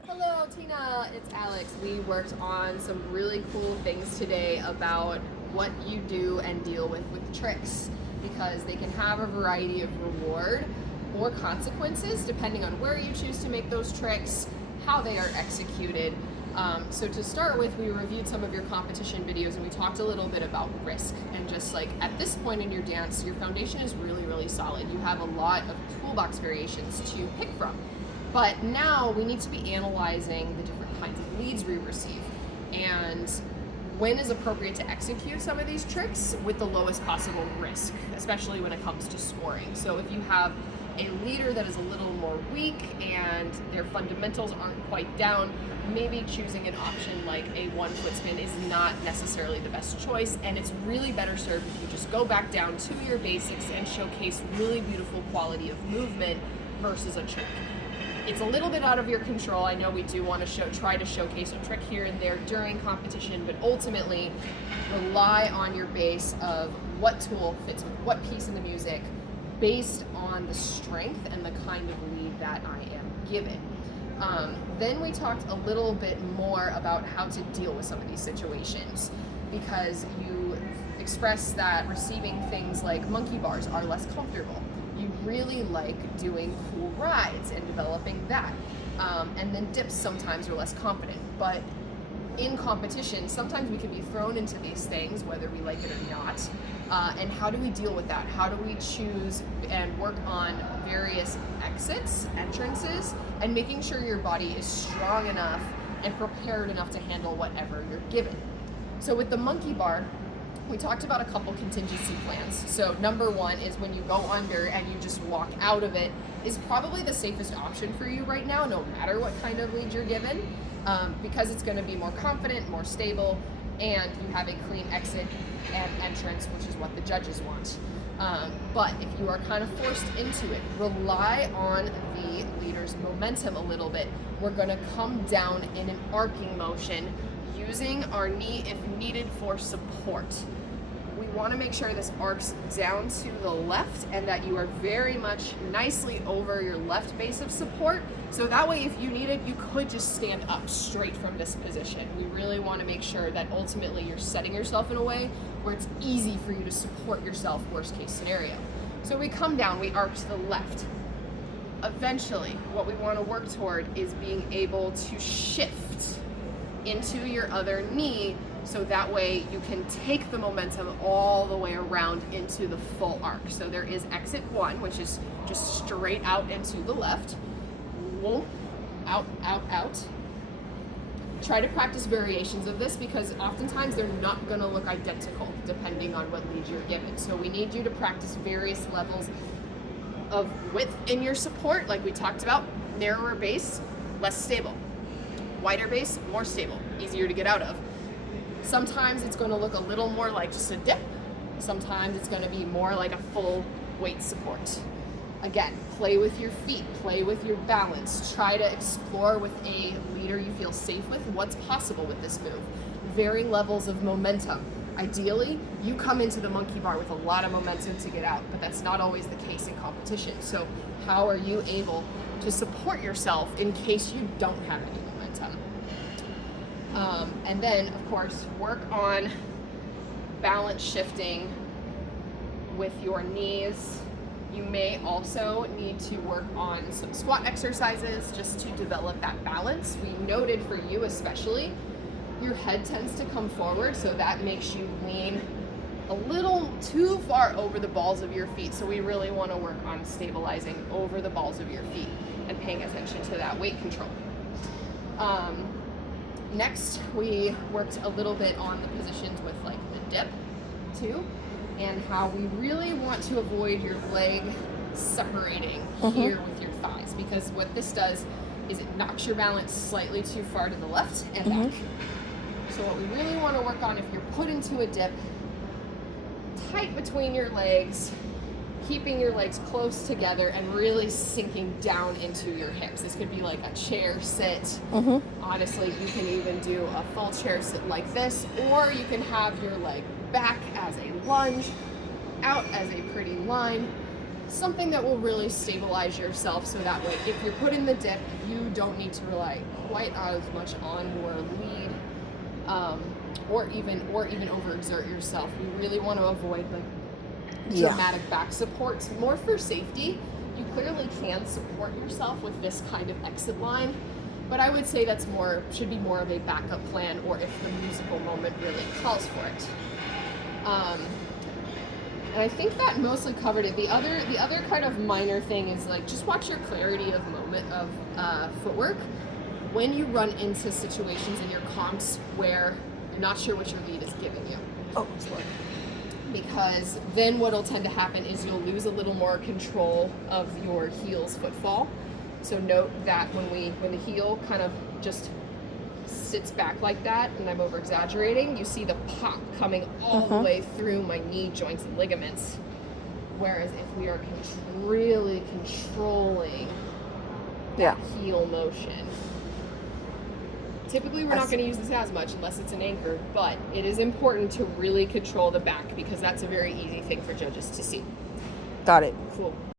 Hello, Tina. It's Alex. We worked on some really cool things today about what you do and deal with tricks, because they can have a variety of reward or consequences depending on where you choose to make those tricks, how they are executed. So to start with, we reviewed some of your competition videos and we talked a little bit about risk, and just like at this point in your dance, your foundation is really solid. You have a lot of toolbox variations to pick from. But now we need to be analyzing the different kinds of leads we receive and when is appropriate to execute some of these tricks with the lowest possible risk, especially when it comes to scoring. So if you have a leader that is a little more weak and their fundamentals aren't quite down, maybe choosing an option like a 1-foot spin is not necessarily the best choice, and it's really better served if you just go back down to your basics and showcase really beautiful quality of movement versus a trick. It's a little bit out of your control. I know we do want to try to showcase a trick here and there during competition, but ultimately rely on your base of what tool fits with what piece in the music based on the strength and the kind of lead that I am given. Then we talked a little bit more about how to deal with some of these situations, because you expressed that receiving things like monkey bars are less comfortable. You really like doing cool rides and developing that. And then dips sometimes are less confident. But in competition, sometimes we can be thrown into these things, whether we like it or not. And how do we deal with that? How do we choose and work on various entrances, and making sure your body is strong enough and prepared enough to handle whatever you're given? So with the monkey bar, we talked about a couple contingency plans. So number one is when you go under and you just walk out of it is probably the safest option for you right now, no matter what kind of lead you're given, because it's going to be more confident, more stable, and you have a clean exit and entrance, which is what the judges want. But if you are kind of forced into it, rely on the leader's momentum a little bit. We're going to come down in an arcing motion, using our knee if needed for support. We want to make sure this arcs down to the left and that you are very much nicely over your left base of support. So that way, if you needed, you could just stand up straight from this position. We really want to make sure that ultimately you're setting yourself in a way where it's easy for you to support yourself, worst case scenario. So we come down, we arc to the left. Eventually, what we want to work toward is being able to shift into your other knee, so that way you can take the momentum all the way around into the full arc. So there is exit one, which is just straight out into the left. Whoop, out. Try to practice variations of this, because oftentimes they're not going to look identical depending on what lead you're given. So we need you to practice various levels of width in your support, like we talked about. Narrower base, less stable. Wider base, more stable, easier to get out of. Sometimes it's going to look a little more like just a dip. Sometimes it's going to be more like a full weight support. Again, play with your feet, play with your balance. Try to explore with a leader you feel safe with what's possible with this move. Varying levels of momentum. Ideally, you come into the monkey bar with a lot of momentum to get out, but that's not always the case in competition. So how are you able to support yourself in case you don't have any momentum? And then, of course, work on balance shifting with your knees. You may also need to work on some squat exercises just to develop that balance. We noted for you especially, your head tends to come forward, so that makes you lean a little too far over the balls of your feet. So we really want to work on stabilizing over the balls of your feet and paying attention to that weight control. Next, we worked a little bit on the positions with like the dip too, and how we really want to avoid your leg separating here with your thighs, because what this does is it knocks your balance slightly too far to the left and back. So what we really want to work on, if you're put into a dip, tight between your legs, keeping your legs close together and really sinking down into your hips. This could be like a chair sit. Honestly, you can even do a full chair sit like this, or you can have your leg back as a lunge, out as a pretty line, something that will really stabilize yourself, so that way if you're put in the dip, you don't need to rely quite as much on your lead, or even overexert yourself. We really want to avoid like dramatic back supports, more for safety. You clearly can support yourself with this kind of exit line, but I would say that's should be more of a backup plan, or if the musical moment really calls for it. And I think that mostly covered it. The other kind of minor thing is like, just watch your clarity of moment of footwork when you run into situations in your comps where you're not sure what your lead is giving you. Oh, sorry. Because then what'll tend to happen is you'll lose a little more control of your heel's footfall. So note that when the heel kind of just sits back like that, and I'm over exaggerating, you see the pop coming all the way through my knee joints and ligaments. Whereas if we are really controlling that heel motion, typically we're not going to use this as much unless it's an anchor, but it is important to really control the back, because that's a very easy thing for judges to see. Got it. Cool.